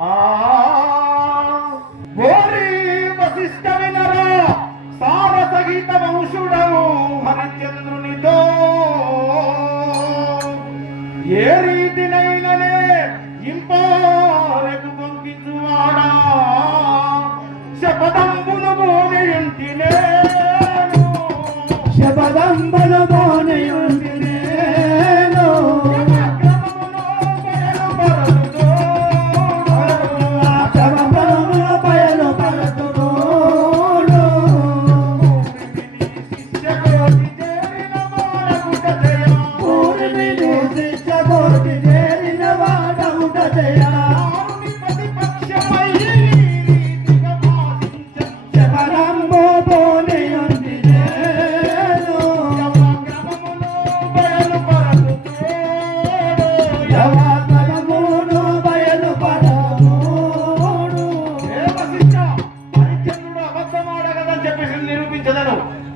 ఆ ఓరి వశిష్ఠ వినరా సారథ గీత వంశుడవు హరిచంద్రునితో ఏ రీతినైననే ఇంపారకు పంపించువాడా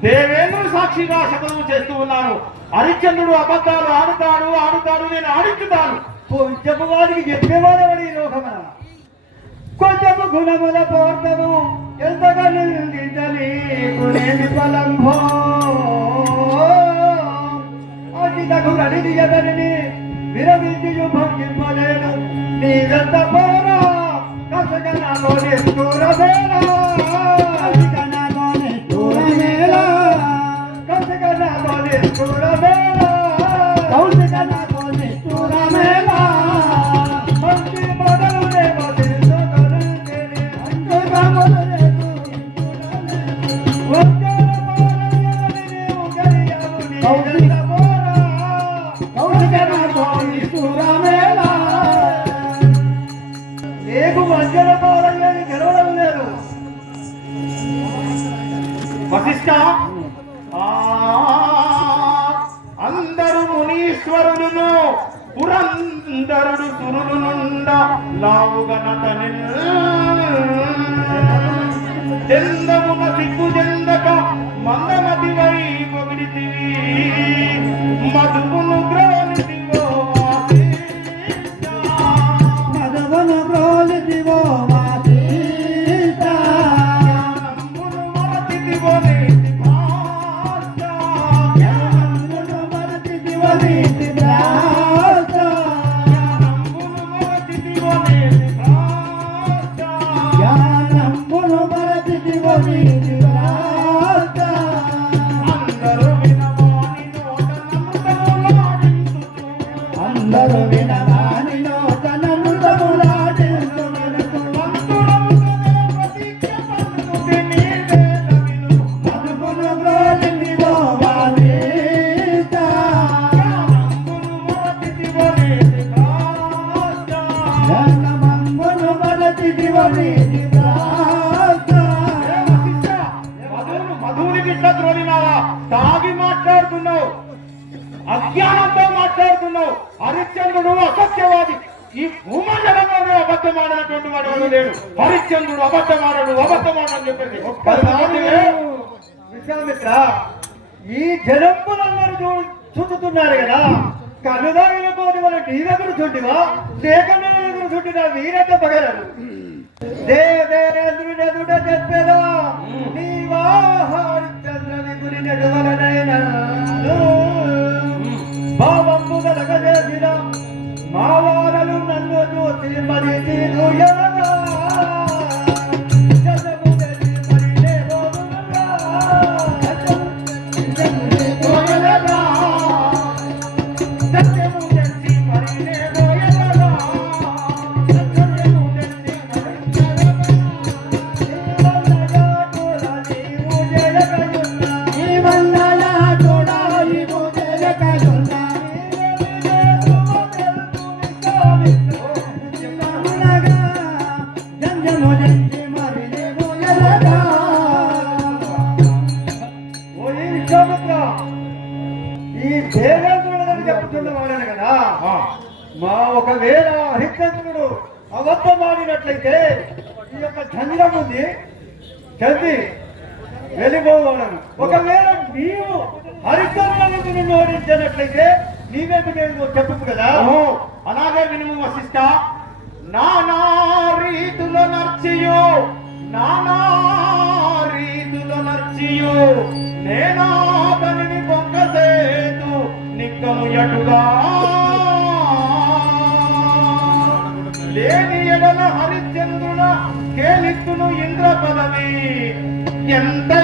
దేవేంద్రుడు సాక్షిగా శపథం చేస్తూ ఉన్నాను హరిశ్చంద్రుడు అబద్ధాలు ఆడుతాడు ఆడుతాడు నేను ఆడించుతాను. కొంచెము వారికి చెప్పేవాడవడి లోకమన కొంచెం గుణముల పోర్తను ఎంతగా నిందించని గుణేమి ఫలంభో అజితకు నడిది ఎదరిని విరమించి భంగిపలేను నీదంత పోరా కసక నాగోని నీకు మధ్యన లేదు గెలవడం లేదు. వశిష్ట ఆ, అందరు మునీశ్వరులను పురందరుడు సురులు నుండ లావుగనతని చెందమున సిగ్గు చెందక మందమతి వై పొగిడితివి మధువును గ్రహ Amen. మధువును ఇట్లా త్రోలినావా తాగి మాట్లాడుతున్నావు. అజ్ఞానంతో మాట్లాడుతున్నావు. హరిశ్చంద్రుడు అసత్యవాది. ఈ భూమండలంలోనే అబద్ధమాడినటువంటి వాడు లేడు. హరిశ్చంద్రుడు అబద్ధమాడడు అబద్ధమాడని చెప్పేసి విశ్వామిత్ర ఈ జనంబులందరూ చూ చూపుతున్నారు కదా. కనుదాగిన పోటీ వల్ల నీ దగ్గర చుట్టివా లేక నా దగ్గర చుట్టినా వీరే చెప్పగలరు దేవేంద్రుని ఈ దేవేంద్రుడు చెప్తున్నవాడను కదా మా ఒకవేళ హరిచంద్రుడు అబద్ధమాడినట్లయితే ఈ యొక్క చంద్రం ఉంది చంది వెళ్ళిపోవాలను ఒకవేళ నీవు హరిచంద్రుడు నిన్ను ఓడించినట్లయితే నీవే చెప్పు కదా? అలాగే వినుము వశిష్ట నా నారి నానా రీతుల నర్చియు. నేనా తనిని పొంగసేతు నిక్కము ఎటుగా? లేని ఎడల హరిశ్చంద్రున కేలిత్తును ఇంద్ర పదవి ఎంతైనను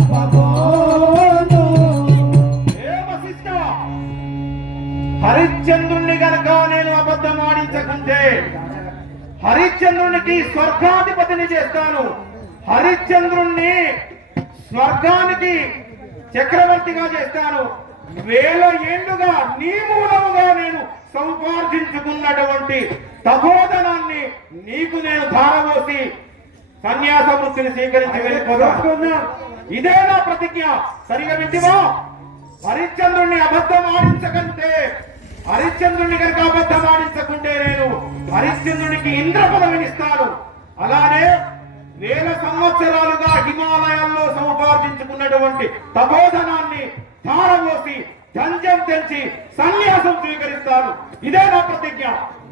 హరిశ్చంద్రుణ్ణి గనక నేను అబద్ధం ఆడించకుంటే హరిశ్చంద్రునికి స్వర్గాధిపతిని చేస్తాను. హరిశ్చంద్రుణ్ణి స్వర్గానికి చక్రవర్తిగా చేస్తాను. వేల ఏళ్ళుగా నీ మూలముగా నేను సంపార్జించుకున్నటువంటి తపోధనాన్ని నీకు నేను ధారపోసి సన్యాస వృత్తిని స్వీకరించి తెలుసుకుందాం. ఇదే నా ప్రతిజ్ఞ. సరిగా వింటివా హరిశ్చంద్రుణ్ణి అబద్ధం ఆడించకంటే హరిశ్చంద్రుడిని కనుక అబద్ధం ఆడించకుంటే నేను హరిశ్చంద్రుడికి ఇంద్ర పదవినిస్తాను అలానే వేల సంవత్సరాలుగా హిమాలయాల్లో సముపార్జించుకున్నటువంటి తపోధనాన్ని ధారపోసి ధన్యం తెంచి సన్యాసం స్వీకరిస్తాను. ఇదే నా ప్రతిజ్ఞ.